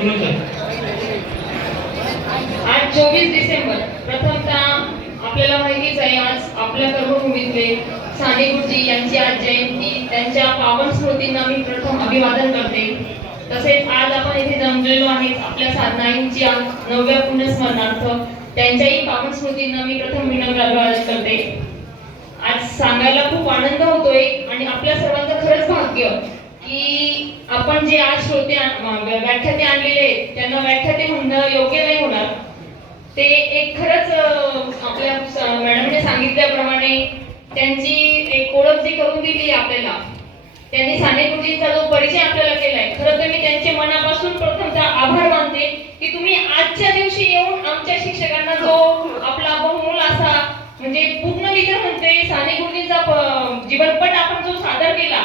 पूर्ण आज चोवीस डिसेंबर प्रथमतः आपल्याला माहितीच आहे आज आपल्या कर्मभूमीतले साने गुरुजी यांची आज जयंती. त्यांच्या पावन स्मृतींना मी प्रथम अभिवादन करते. तसेच आज आपण इथे जमलेलो आहे आपल्या साधनाईंच्या नवव्या पुण्यस्मरणार्थ. त्यांच्याही पावन स्मृतींना मी प्रथम विनम्र अभिवादन करते. आज सांगायला खूप आनंद होतोय आणि आपल्या सर्वांचं खरंच भाग्य की आपण जे आज श्रोते व्याख्याते आणलेले त्यांना व्याख्याते म्हणणं योग्य नाही होणार. ते एक खरंच आपल्या मॅडमने सांगितल्याप्रमाणे त्यांची एक ओळख जी करून दिली आपल्याला त्यांनी साने गुरुजींचा जो परिचय आपल्याला केलाय खरं तर मी त्यांचे मनापासून प्रथमचा आभार मानते की तुम्ही आजच्या दिवशी येऊन आमच्या शिक्षकांना जो आपला बहुमूल असा म्हणजे पूर्ण विग्रह म्हणते साने गुरुजींचा जीवनपट आपण जो सादर केला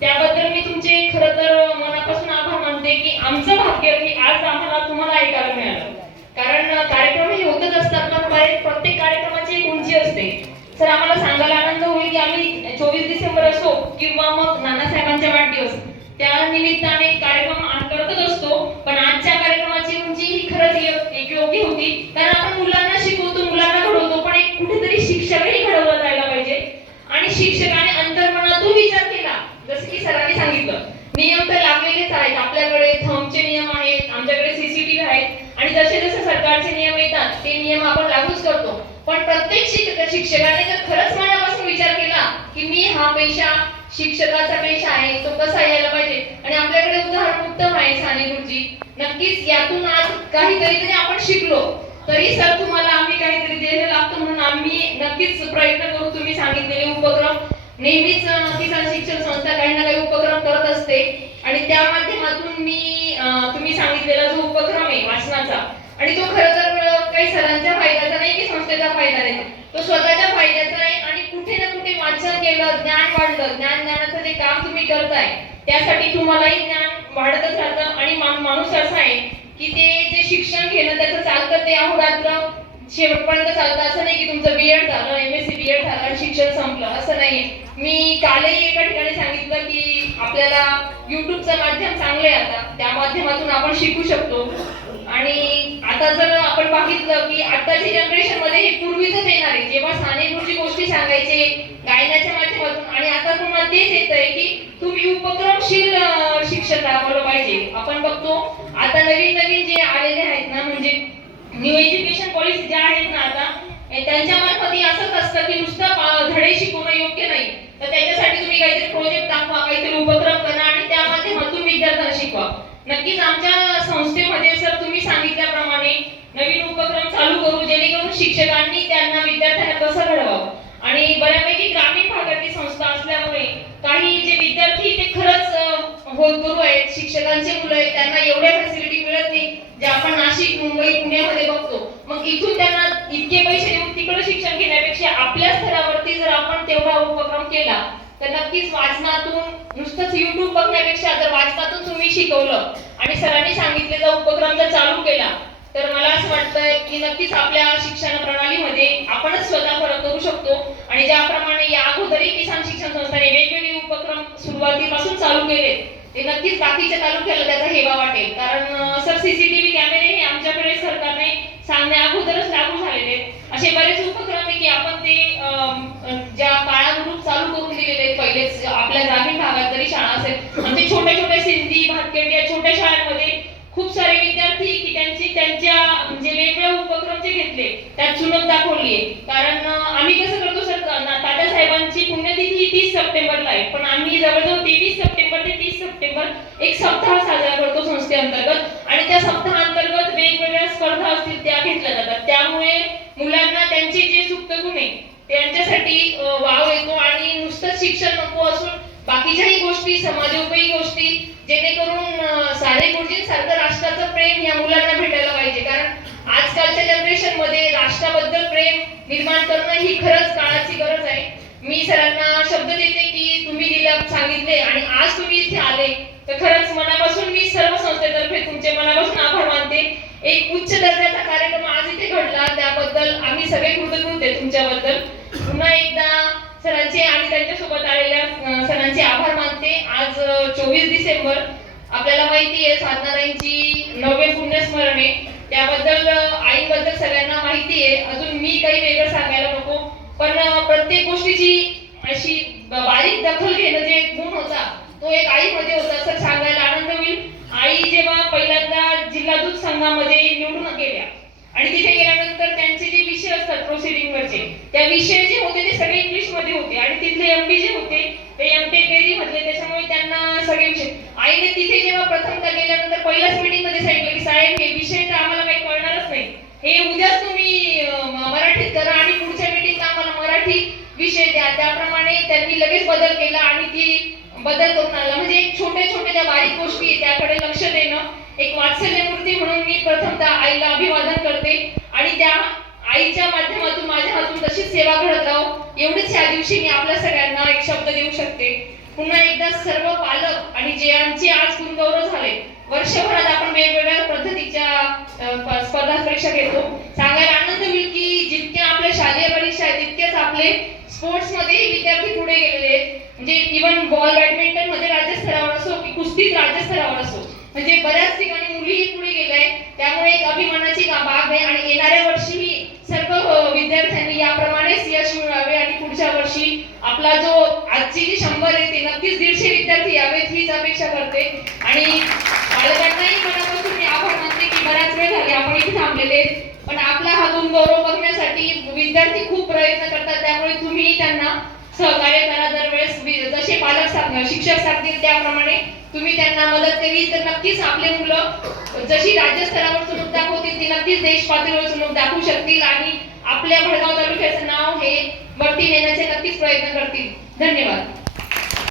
त्याबद्दल मी तुमचे खरं तर मनापासून आभार मानते की आमचं भाग्य की आज आम्हाला तुम्हाला ऐकायला मिळालं. कारण कार्यक्रम हे होतच असतात पण बरेच प्रत्येक कार्यक्रमाची एक उंची असते. सर आम्हाला सांगायला आनंद होईल की आम्ही चोवीस डिसेंबर असो किंवा मग नानासाहेबांचा वाढदिवस त्या निमित्ताने कार्यक्रम करतच असतो. पण आजच्या कार्यक्रमाची उंची ही खरंच एक योग्य होती. कारण आपण मुलांना शिकवतो मुलांना घडवतो पण एक कुठेतरी शिक्षकही घडवला जायला पाहिजे. आणि शिक्षकांना अंतर्मनातून विचार केला जसं की सरांनी सांगितलं नियम तर लागलेलेच आहेत आपल्याकडे थंबचे नियम आहेत आमच्याकडे सीसीटीव्ही आहेत आणि जसे जसे सरकारचे नियम येतात ते नियम आपण लागूच करतो. पण प्रत्येक शिक्षक शिक्षकाने जर खरंच मनापासून विचार केला की मी हा पेशा शिक्षकाचा पेशा आहे तो कसा यायला पाहिजे? आणि आपल्याकडे उदाहरण उत्तम आहे साने गुरुजी. नक्कीच यातून आज काहीतरी तरी आपण शिकलो. तरी सर तुम्हाला आम्ही काहीतरी द्यायला लागतो म्हणून आम्ही नक्कीच प्रयत्न करू. तुम्ही सांगितलेले उपक्रम. नेहमीच नक्कीच शिक्षण संस्था काही ना काही उपक्रम करत असते. आणि त्या माध्यमातून मी तुम्ही सांग जो वाचनाचा. आणि तो खरं तर काही सरांच्या फायद्याचा नाही की संस्थेचा फायदा नाही. तो स्वतःच्या फायद्याचा आहे आणि कुठे ना कुठे वाचन केलं ज्ञान वाढलं. ज्ञान ज्ञानाचं जे काम तुम्ही करताय त्यासाठी तुम्हालाही ज्ञान वाढतच राहतं. आणि माणूस असा आहे की ते जे शिक्षण घेणं त्याचं चालतं ते अहोरात्र. शेवटपर्यंत चालतं. असं नाही की तुमचं बीएड झालं M S C B Ed झालं आणि शिक्षण संपलं. असं नाही मी कालही एका ठिकाणी सांगितलं की आपल्याला युट्यूबचं माध्यम चांगलं आहे आता. त्या माध्यमातून आपण शिकू शकतो. आणि आता जर आपण बघितलं की आताच्या जनरेशनमध्ये हे पूर्वीच येणार आहे. जेव्हा साने गुरुजी गोष्टी सांगायचे गायनाच्या माध्यमातून आणि आता पुन्हा तेच येत आहे की तुम्ही उपक्रमशील शिक्षक शिक्षण राबवलं पाहिजे. आपण बघतो आता नवीन नवीन जे आलेले आहेत ना म्हणजे न्यू एज्युकेशन पॉलिसी ज्या आहेत ना आता त्यांच्या मार्फत असंच असतं की नुसतं धडे शिकवणं योग्य नाही. तर त्याच्यासाठी तुम्ही काहीतरी प्रोजेक्ट दाखवा काहीतरी उपक्रम करा आणि त्या माध्यमातून विद्यार्थ्यांना शिकवा. नक्कीच आमच्या संस्थेमध्ये सर तुम्ही सांगितल्याप्रमाणे नवीन उपक्रम चालू करू जेणेकरून शिक्षकांनी त्यांना विद्यार्थ्यांना कसं घडवावं? आणि बऱ्यापैकी ग्रामीण भागातली संस्था असल्यामुळे काही जे विद्यार्थी ते खरंच होत गुरु आहेत शिक्षकांचे मुलं आहेत त्यांना एवढ्या फॅसिलिटी मिळत नाही जे आपण नाशिक मुंबई पुण्यामध्ये बघतो. मग इथून त्यांना इतके पैसे देऊन तिकडे शिक्षण घेण्यापेक्षा आपल्या स्तरावरती जर आपण तेवढा उपक्रम केला तर नक्कीच वाचनातून नुसतंच युट्यूब बघण्यापेक्षा जर वाचनातून शिकवलं. आणि सरांनी सांगितलेला उपक्रम जर चालू केला तर मला असं वाटतंय की नक्कीच आपल्या शिक्षण प्रणालीमध्ये आपणच स्वतः फरक करू शकतो. आणि ज्याप्रमाणे या अगोदरही किसान शिक्षण संस्थाने वेगवेगळे उपक्रम सुरुवातीपासून चालू केले ते नक्कीच बाकीच्या तालुक्याला त्याचा हेवा वाटेल. कारण सर सीसीटीव्ही कॅमेरे हे आमच्याकडे सरकारने सांगण्या अगोदरच लागू झालेले आहेत. असे बरेच उपक्रम आहे की आपण ते ज्या काळा ज्या काळानुरूप चालू करून दिलेले आहेत पहिलेच आपल्या ग्रामीण सिंधी या छोट्या शाळांमध्ये खूप सारे विद्यार्थी की त्यांची त्यांच्या म्हणजे वेगवेगळे उपक्रम जे घेतले त्यात चुनत दाखवली कारण आम्ही कसं करतो सर तात्या साहेबांची पुण्यतिथी तीस सप्टेंबरला आहे. पण आम्ही जवळजवळ तेवीस सप्टेंबर ते तीस सप्टेंबर एक सप्ताह साजरा करतो संस्थेअंतर्गत. आणि त्या सप्ताहांतर्गत वेगवेगळ्या स्पर्धा असतील त्या घेतल्या जातात. त्यामुळे मुलांना त्यांचे जे सुप्त गुण आहे त्यांच्यासाठी वाव येतो. आणि नुसतं शिक्षण नको असून बाकीच्याही गोष्टी समाजोपयोगी गोष्टी जेणेकरून सारे साने गुरुजींसारखं राष्ट्राचं प्रेम या मुलांना भेटायला पाहिजे. कारण आजकालच्या जनरेशनमध्ये राष्ट्राबद्दल प्रेम निर्माण करणं ही खरंच काळाची गरज आहे. मी सरांना शब्द देते की तुम्ही दिला सांगितले आणि आज तुम्ही इथे आले तर खरंच मनापासून मी सर्व संस्थेतर्फे तुमचे मनापासून आभार मानते. एक उच्च दर्जाचा कार्यक्रम आज इथे घडला त्याबद्दल आम्ही सगळे कृतज्ञ आहे तुमच्याबद्दल. पुन्हा एकदा सरांचे आणि त्यांच्यासोबत आलेल्या सरांचे आभार मानते. आज चोवीस डिसेंबर आपल्याला माहिती आहे साधनाताईंची नववे पुण्यस्मरणे. आहे त्याबद्दल आईबद्दल सगळ्यांना माहिती आहे. अजून मी काही वेगळं सांगायला नको. पण प्रत्येक गोष्टीची अशी बारीक दखल घेणं जे गुण होता तो एक आईमध्ये होता असं सांगायला आनंद होईल. आई जेव्हा पहिल्यांदा जिल्हा दूध संघामध्ये निवडून गेल्या आणि तिथे गेल्यानंतर असतात प्रोसिडिंग वरचे. त्या विषय जे होते ते सगळे इंग्लिशमध्ये होते आणि तिथले एमडी जे होते ते एमटेक डेअरी मधले त्याच्यामुळे त्यांना सगळे विषय. आईने तिथे जेव्हा प्रथमता गेल्यानंतर पहिल्याच मीटिंगमध्ये सांगितलं की साहेब हे विषय तर आम्हाला काही कळणारच नाही. हे उद्याच तुम्ही मराठीत करा आणि पुढच्या मीटिंगला आम्हाला मराठी विषय द्या. त्याप्रमाणे त्यांनी लगेच बदल केला आणि ती बदल करून आणला. म्हणजे एक छोट्या छोट्या ज्या बारीक गोष्टी आहेत, त्याकडे लक्ष देणं एक वात्सल्य मूर्ती म्हणून मी प्रथमतः आईला अभिवादन करते. आणि त्या आईच्या माध्यमातून माझ्या हातून तशीच सेवा घडत राहो एवढीच या दिवशी मी आपल्या सगळ्यांना एक शब्द देऊ शकते. पुन्हा एकदा सर्व पालक आणि जे आमचे आज गुणगौरव झाले वर्षभरात आपण वेगवेगळ्या पद्धतीच्या स्पर्धा परीक्षा घेतो. सांगायला आनंद होईल की जितक्या आपल्या शालेय परीक्षा आहेत तितकेच आपले स्पोर्ट्समध्ये विद्यार्थी पुढे गेलेले आहेत. म्हणजे इव्हन बॉल बॅडमिंटनमध्ये राज्यस्तरावर असो की कुस्तीत राज्यस्तरावर असो म्हणजे बऱ्याच ठिकाणी मुलीही पुढे गेल्या आहेत. त्यामुळे एक अभिमानाची बाब आहे आणि येणाऱ्या वर्षीही सर्व हो, विद्यार्थ्यांनी याप्रमाणेच यश मिळावे आणि पुढच्या वर्षी आपला जो आजची जी शंभर आहे ते नक्कीच दीडशे विद्यार्थी यावेत हीच अपेक्षा करते. आणि पालकांनाही मनापासून मी आभार मानते की बराच वेळ झाले आपण इथे थांबलेले पण आपला हा गौरव बघण्यासाठी विद्यार्थी खूप प्रयत्न करतात त्यामुळे तुम्ही त्यांना सहकार्य करा. दरवेळेस जसे पालक साधणार शिक्षक साधतील त्याप्रमाणे तुम्ही त्यांना मदत केली तर नक्कीच आपले मुलं जशी राज्य स्तरावर चुणूक दाखवतील ती नक्कीच देश पातळीवर चुणूक दाखवू शकतील आणि आपल्या भडगाव तालुक्याचं नाव हे वरती नेण्याचे नक्कीच प्रयत्न करतील. धन्यवाद.